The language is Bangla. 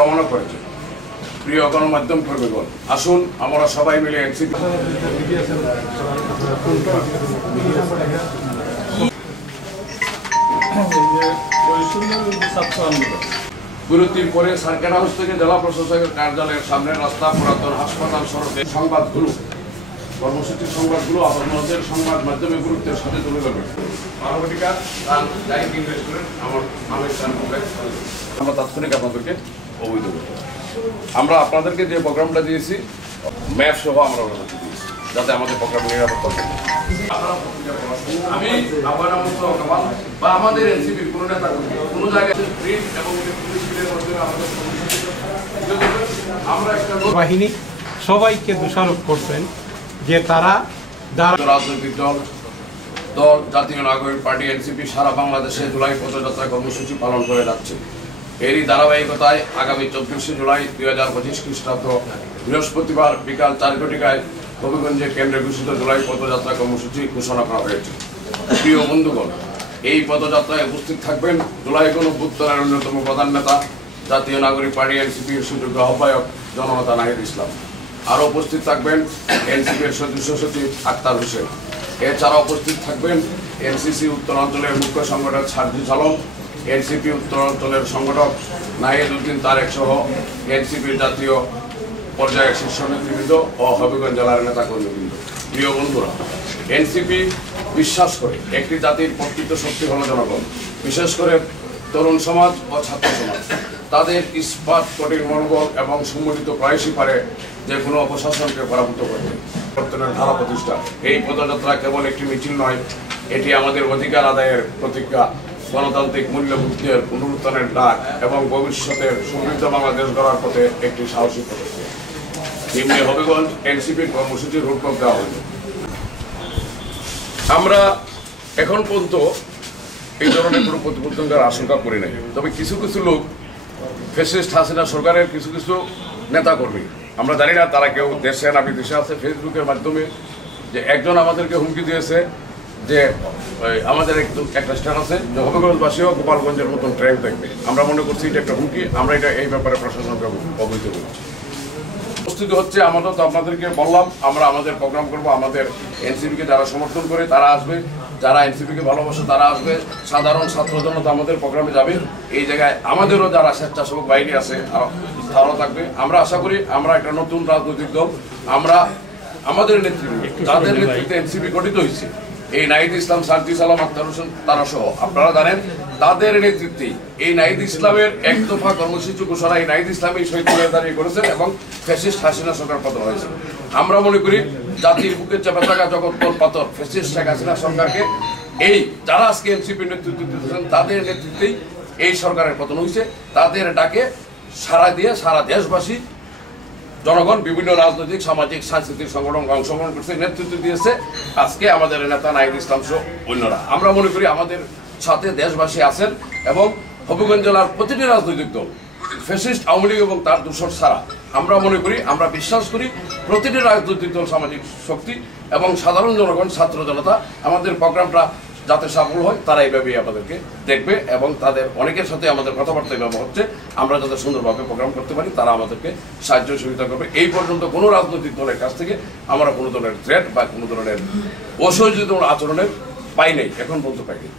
প্রমাণও করেছে। প্রিয় গণমাধ্যম কর্মীগণ, আসুন আমরা সবাই মিলে এনসিপি বিরতির পরে সার্কেট হাউস থেকে জেলা প্রশাসকের কার্যালয়ের সামনের রাস্তা, পুরাতন হাসপাতাল সড়কের সংবাদগুলো, কর্মসূচির সংবাদগুলো আপনাদের সংবাদ মাধ্যমে গুরুত্বের সাথে তুলে ধরবেন। আমরা তাৎক্ষণিক আপনাদেরকে অবহিত করব। আমরা আপনাদেরকে যে প্রোগ্রামটা দিয়েছি ম্যাপ সহ আমরা দিয়েছি, যাতে আমাদের প্রোগ্রাম নিরাপত্তা থাকে। আমি আহ্বান বা আমাদের এনসিপির কোনো নেতা কোনো জায়গায় এবং আমরা একটা বাহিনী সবাইকে দোষারোপ করছেন যে তারা রাজনৈতিক দল জাতীয় নাগরিক পার্টি এনসিপি সারা বাংলাদেশে জুলাই পদযাত্রা কর্মসূচি পালন করে যাচ্ছে। এরই ধারাবাহিকতায় আগামী 24শে জুলাই 2025 খ্রিস্টাব্দ বৃহস্পতিবার বিকাল 4 ঘটিকায় হবিগঞ্জে কেন্দ্রে ঘোষিত জুলাই পদযাত্রা কর্মসূচি ঘোষণা করা হয়েছে। প্রিয় বন্ধুগণ, এই পদযাত্রায় উপস্থিত থাকবেন জুলাই গণঅভ্যুত্থানের অন্যতম প্রধান নেতা জাতীয় নাগরিক পার্টি এনসিপির সুযোগ্য আহ্বায়ক জননেতা নাহিদ ইসলাম। আরও উপস্থিত থাকবেন এনসিপির সদস্য সচিব আক্তার হোসেন। এছাড়া উপস্থিত থাকবেন এনসিসি উত্তরাঞ্চলের মুখ্য সংগঠক সার্জিস আলম, এনসিপি উত্তরাঞ্চলের সংগঠক নাহিদ উদ্দিন তারেক সহ এনসিপির জাতীয় পর্যায়ের শীর্ষ নেতৃবৃন্দ ও হবিগঞ্জ জেলার নেতা কর্মীবৃন্দ। প্রিয় বন্ধুরা, এনসিপি বিশ্বাস করে একটি জাতির প্রকৃত শক্তি হল জনগণ, বিশেষ করে তরুণ সমাজ ও ছাত্র সমাজ। তাদের ইস্পাত কঠিন মনোবল এবং সম্মিলিত প্রয়াসই পারে যে কোনো প্রশাসনকে পরাভূত করতে। পরিবর্তনের ধারা প্রতিষ্ঠা। এই পদযাত্রা কেবল একটি মিছিল নয়, এটি আমাদের অধিকার আদায়ের প্রতিজ্ঞা, গণতান্ত্রিক মূল্যবোধের পুনরুত্থানের ডাক এবং ভবিষ্যতের সমৃদ্ধ বাংলাদেশ গড়ার পথে একটি সাহসী পদক্ষেপ। নিম্নে হবিগঞ্জ এনসিপির কর্মসূচির রূপক দেওয়া হল। আমরা এখন পর্যন্ত এই ধরনের কোনো প্রতিবন্ধকের আশঙ্কা করি নাই, তবে কিছু কিছু লোক ফ্যাসিস্ট হাসিনা সরকারের কিছু কিছু নেতাকর্মী, আমরা জানি না তারা কেউ দেশে না বিদেশে আছে, ফেসবুকের মাধ্যমে যে একজন আমাদেরকে হুমকি দিয়েছে যে আমাদের একটা স্ট্যাটাসে যে হবিগঞ্জবাসীও গোপালগঞ্জের মতন ট্রেন দেখবে। আমরা মনে করছি এটা একটা হুমকি, আমরা এটা এই ব্যাপারে প্রশাসনকে অবহিত করছি। উপস্থিত হচ্ছে আমাদের, তো আপনাদেরকে বললাম আমরা আমাদের প্রোগ্রাম করব। আমাদের এনসিপিকে যারা সমর্থন করে তারা আসবে, যারা এনসিপিকে ভালোবাসে তারা আসবে, সাধারণ ছাত্র জনতা আমাদের প্রোগ্রামে যাবে। এই জায়গায় আমাদেরও যারা স্বেচ্ছাসেবক বাহিনী আছে তারাও থাকবে। আমরা আশা করি আমরা একটা নতুন রাজনৈতিক দল, আমরা আমাদের নেতৃত্বে যাদের নেতৃত্বে এনসিপি গঠিত হয়েছে, এই নাহিদ ইসলাম, সার্জিস আলম, আক্তার হোসেন তারা সহ আপনারা জানেন তাদের নেতৃত্বে এই নাহিদ ইসলামের এক দফা কর্মসূচি ঘোষণা এই নাহিদ ইসলামী শহীদ দাঁড়িয়ে করেছেন এবং ফ্যাসিস্ট হাসিনা সরকার পতন হয়েছে। আমরা মনে করি জাতির বুকে চেপে থাকা জগৎপল পাথর ফ্যাসিস্ট শেখ হাসিনা সরকারকে এই যারা আজকে এনসিপির নেতৃত্ব দিতেছেন তাদের নেতৃত্বেই এই সরকারের পতন হয়েছে। তাদের ডাকে সাড়া দিয়ে সারা দেশবাসী জনগণ বিভিন্ন রাজনৈতিক সামাজিক সাংস্কৃতিক সংগঠন অংশগ্রহণ করছে, নেতৃত্ব দিয়েছে আজকে আমাদের নেতা নাহিদ ইসলাম সহ অন্যরা। আমরা মনে করি আমাদের সাথে দেশবাসী আছেন এবং হবিগঞ্জ জেলার প্রতিটি রাজনৈতিক দল ফ্যাসিস্ট আওয়ামী লীগ এবং তার দূষণ ছাড়া আমরা মনে করি, আমরা বিশ্বাস করি প্রতিটি রাজনৈতিক দল, সামাজিক শক্তি এবং সাধারণ জনগণ, ছাত্র জনতা আমাদের প্রোগ্রামটা যাতে সফল হয় তারা এইভাবেই আমাদেরকে দেখবে এবং তাদের অনেকের সাথে আমাদের কথাবার্তা এইভাবে হচ্ছে। আমরা যাতে সুন্দরভাবে প্রোগ্রাম করতে পারি তারা আমাদেরকে সাহায্য সহযোগিতা করবে। এই পর্যন্ত কোনো রাজনৈতিক দলের কাছ থেকে আমরা কোনো ধরনের থ্রেট বা কোনো ধরনের অসহযোগিত আচরণের পাই নাই, এখন পর্যন্ত পাই নাই।